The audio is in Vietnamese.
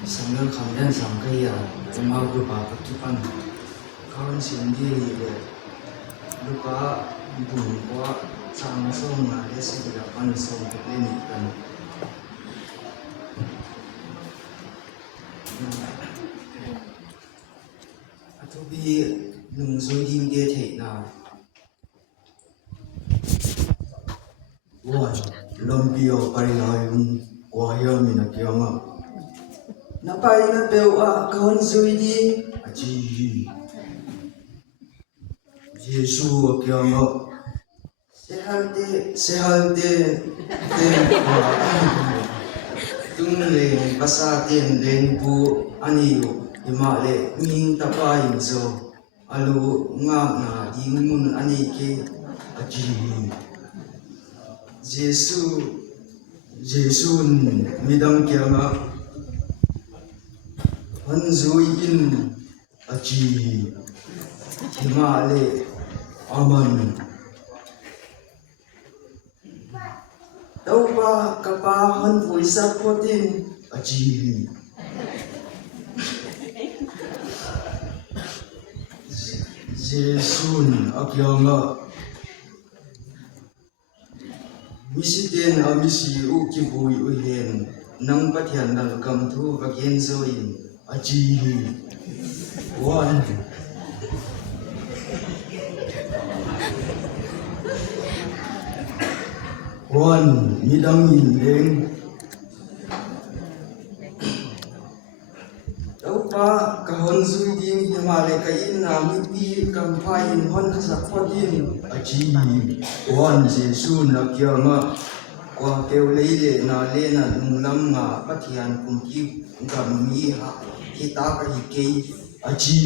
Sangal khamdan sangkaya jama grupa patupan kawan sendiri le lupa bungwa sama song na desi depan song ini kan atau bi nung zodim dia thei na wan lombio parilai wahyo mina kiama napai na pewa kawan zoidi aji Yesu kiama sehalte tungle pasatin len pu aniyo imale ming tapain so alu nga na ingun anike aji Yesun midam kiama Hanzuin aji himale aman taupa kapahan voisa potin aji Yesun akyanga misiten amisi ukibui uhen nang pathian dal kam thu vaken zoin aji wan midang in leng taupa kahon zui ding himale kain na miti kampain hon khasak photin aji wan Jesu na kyama kwa keu leile na lena nunglam nga pathian kumki gam mi ha kita ka hikei aji